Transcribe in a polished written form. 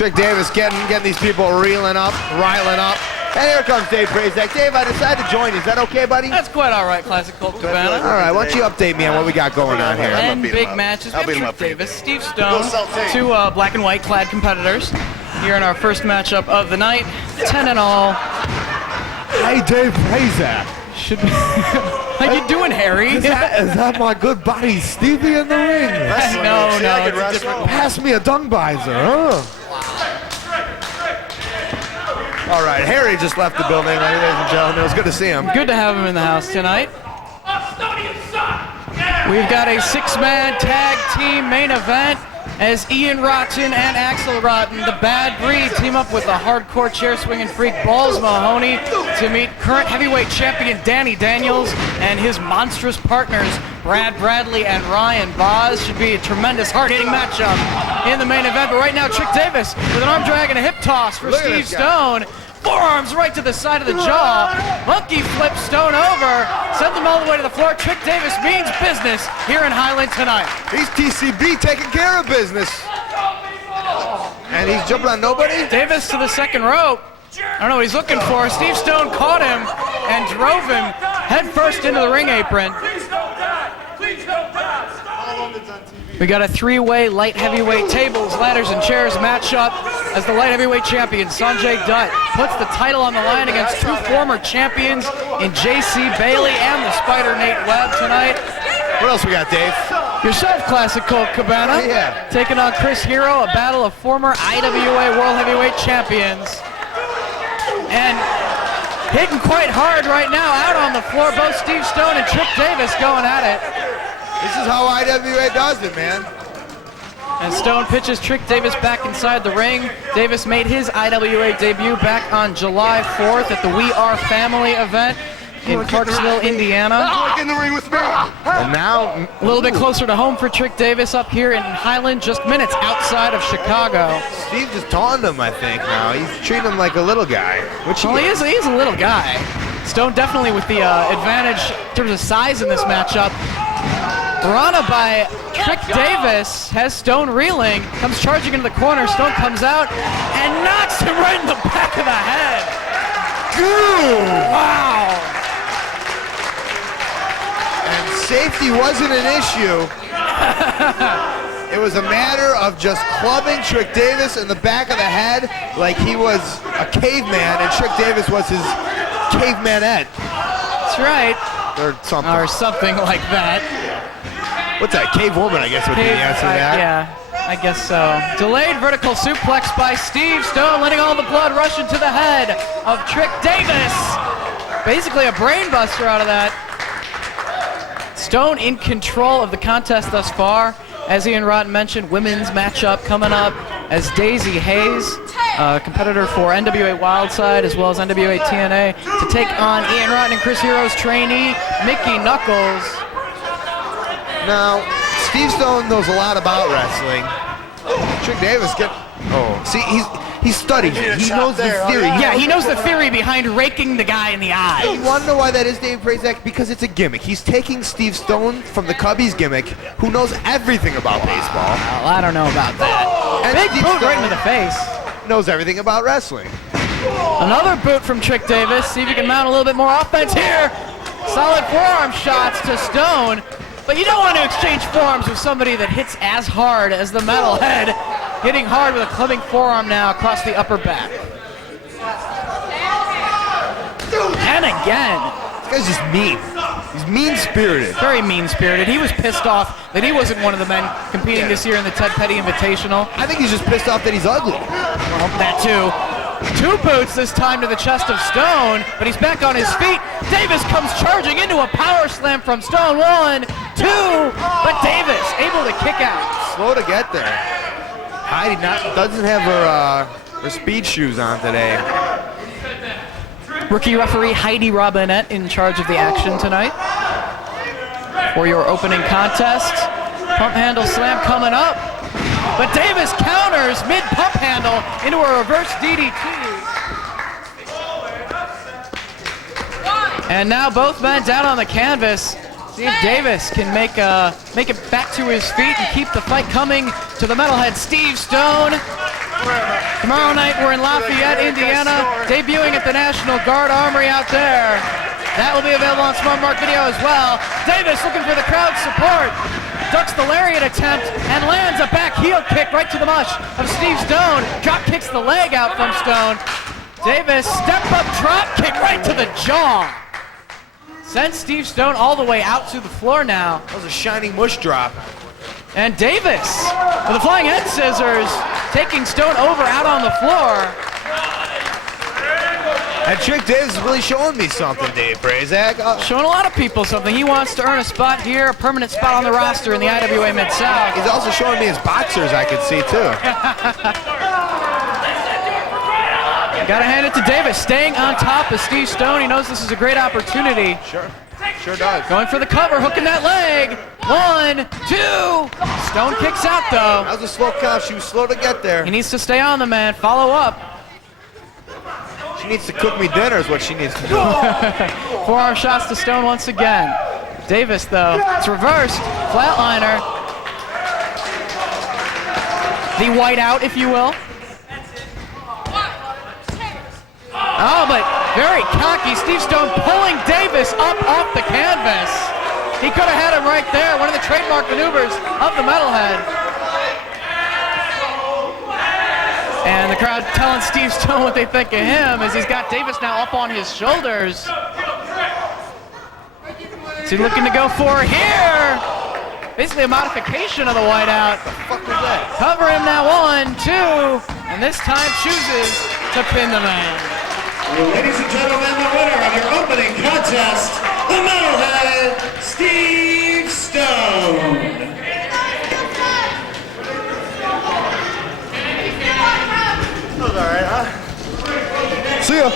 Trick Davis getting these people riling up. And here comes Dave Prazak. Dave, I decided to join you. Is that okay, buddy? That's quite all right, Classic Colt Cabana. All right, why don't you update me on what we got going on here? 10 big matches. We have Trick Davis, Steve Stone, two black and white clad competitors here in our first matchup of the night. 10 in all. Hey, Dave Prazak. How you doing, Harry? Is that my good buddy Stevie in the ring? No, it's a different one. Pass me a Dungbizer, huh? All right, Harry just left the building, ladies and gentlemen. It was good to see him. Good to have him in the house tonight. We've got a 6-man tag team main event as Ian Rotten and Axel Rotten, the Bad Breed, team up with the hardcore chair-swinging freak Balls Mahoney to meet current heavyweight champion Danny Daniels and his monstrous partners Brad Bradley and Ryan Boz. Should be a tremendous, hard-hitting matchup in the main event. But right now, Trick Davis with an arm drag and a hip toss for Steve Stone. Forearms right to the side of the jaw. Monkey flip Stone over. Sent them all the way to the floor. Trick Davis means business here in Highland tonight. He's TCB taking care of business. And he's jumping on nobody? Davis to the second rope. I don't know what he's looking for. Steve Stone caught him and drove him head first into the ring apron. We got a 3-way light heavyweight tables, ladders, and chairs matchup as the light heavyweight champion, Sanjay Dutt, puts the title on the line against two former champions in J.C. Bailey and the Spider Nate Webb tonight. What else we got, Dave? Yourself, Classic Colt Cabana, taking on Chris Hero, a battle of former IWA World Heavyweight champions. And hitting quite hard right now out on the floor, both Steve Stone and Trick Davis going at it. This is how IWA does it, man. And Stone pitches Trick Davis back inside the ring. Davis made his IWA debut back on July 4th at the We Are Family event in Clarksville, Indiana. Get in the ring with me. And now, a little bit closer to home for Trick Davis up here in Highland, just minutes outside of Chicago. Steve just taunted him, I think, now. He's treating him like a little guy. Well, he is a little guy. Stone definitely with the advantage in terms of size in this matchup. Rana by Trick Davis has Stone reeling, comes charging into the corner. Stone comes out and knocks him right in the back of the head. Wow. And safety wasn't an issue. It was a matter of just clubbing Trick Davis in the back of the head like he was a caveman, and Trick Davis was his cavemanette. That's right. Or something. Or something like that. What's that? Cave woman, I guess, would be the answer to that. Yeah, I guess so. Delayed vertical suplex by Steve Stone, letting all the blood rush into the head of Trick Davis. Basically a brain buster out of that. Stone in control of the contest thus far. As Ian Rotten mentioned, women's matchup coming up as Daisy Hayes, competitor for NWA Wildside as well as NWA TNA, to take on Ian Rotten and Chris Hero's trainee, Mickey Knuckles. Now, Steve Stone knows a lot about wrestling. Trick Davis he studies it. He knows the theory. Yeah, he knows the theory behind raking the guy in the eye. You want to know why that is, Dave Prazak? Because it's a gimmick. He's taking Steve Stone from the Cubbies gimmick, who knows everything about baseball. Well, I don't know about that. And big Steve boot Stone right into the face. Knows everything about wrestling. Another boot from Trick Davis. See if he can mount a little bit more offense here. Solid forearm shots to Stone. But you don't want to exchange forearms with somebody that hits as hard as the Metalhead. Hitting hard with a clubbing forearm now across the upper back. And again. This guy's just mean. He's mean-spirited. Very mean-spirited. He was pissed off that he wasn't one of the men competing this year in the Ted Petty Invitational. I think he's just pissed off that he's ugly. Well, that too. Two boots this time to the chest of Stone, but he's back on his feet. Davis comes charging into a power slam from Stone. 1, 2, but Davis able to kick out. Slow to get there. Heidi doesn't have her speed shoes on today. Rookie referee Heidi Robinette in charge of the action tonight. For your opening contest, pump handle slam coming up. But Davis counters mid-pump handle into a reverse DDT. And now both men down on the canvas. See if Davis can make it back to his feet and keep the fight coming to the Metalhead. Steve Stone Tomorrow night we're in Lafayette, Indiana, debuting at the National Guard Armory out there. That will be available on Smart Mark Video as well. Davis looking for the crowd support. Ducks the lariat attempt and lands a back heel kick right to the mush of Steve Stone. Drop kicks the leg out from Stone. Davis, step up drop kick right to the jaw. Sends Steve Stone all the way out to the floor now. That was a shining mush drop. And Davis with the flying head scissors, taking Stone over out on the floor. And Trick Davis is really showing me something, Dave Brazak. Showing a lot of people something. He wants to earn a spot here, a permanent spot on the roster in the IWA Mid-South. He's also showing me his boxers, I could see, too. Gotta hand it to Davis, staying on top of Steve Stone. He knows this is a great opportunity. Sure does. Going for the cover, hooking that leg. 1, 2. Stone kicks out, though. That was a slow count. She was slow to get there. He needs to stay on the man, follow up. She needs to cook me dinner is what she needs to do. Forearm shots to Stone once again. Davis, though, it's reversed. Flatliner. The whiteout, if you will. Oh, but very cocky. Steve Stone pulling Davis up off the canvas. He could have had him right there. One of the trademark maneuvers of the Metalhead. And the crowd telling Steve Stone what they think of him as he's got Davis now up on his shoulders. What's he looking to go for here? Basically a modification of the whiteout. What the fuck was that? Cover him now, 1, 2, and this time chooses to pin the man. Ladies and gentlemen, the winner of your opening contest, the Metalhead, Steve Stone. That was all right, huh? See ya.